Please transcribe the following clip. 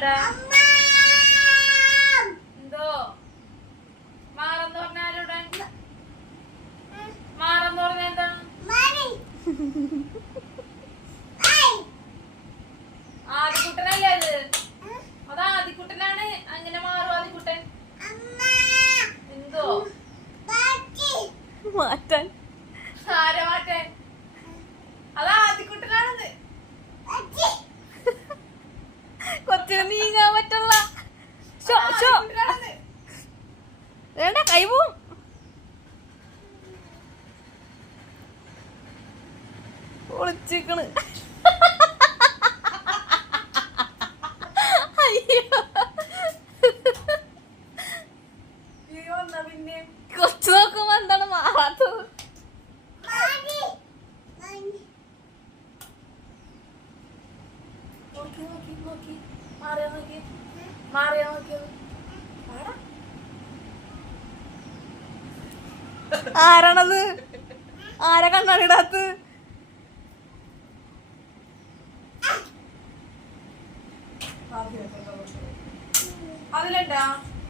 വേണ്ട എന്തോ മാറെന്ന് പറഞ്ഞാലൂടെ മാറെന്ന് പറഞ്ഞ എന്താ ആദിക്കുട്ടനല്ലേ അത് അത് ആദിക്കുട്ടനാണ് അങ്ങനെ മാറും ആദിക്കുട്ടൻ എന്തോ മാറ്റാൻ ആരെ മാറ്റാൻ അത് ആദിക്കുട്ടനാണെന്ന് കൊച്ചിന് നീങ്ങാൻ പറ്റുള്ള വേണ്ട കൈ പോവും ഒളിച്ചിക്കണ് പിന്നെ കൊച്ചു നോക്കുമ്പോ എന്താണ് മാറാത്തത് നോക്കി നോക്കി നോക്കി മാറിയാ നോക്കി മാറിയാ നോക്കിയത് ആരാണത് ആരാ കണ്ണാടിടാത്ത് അതിലെന്താ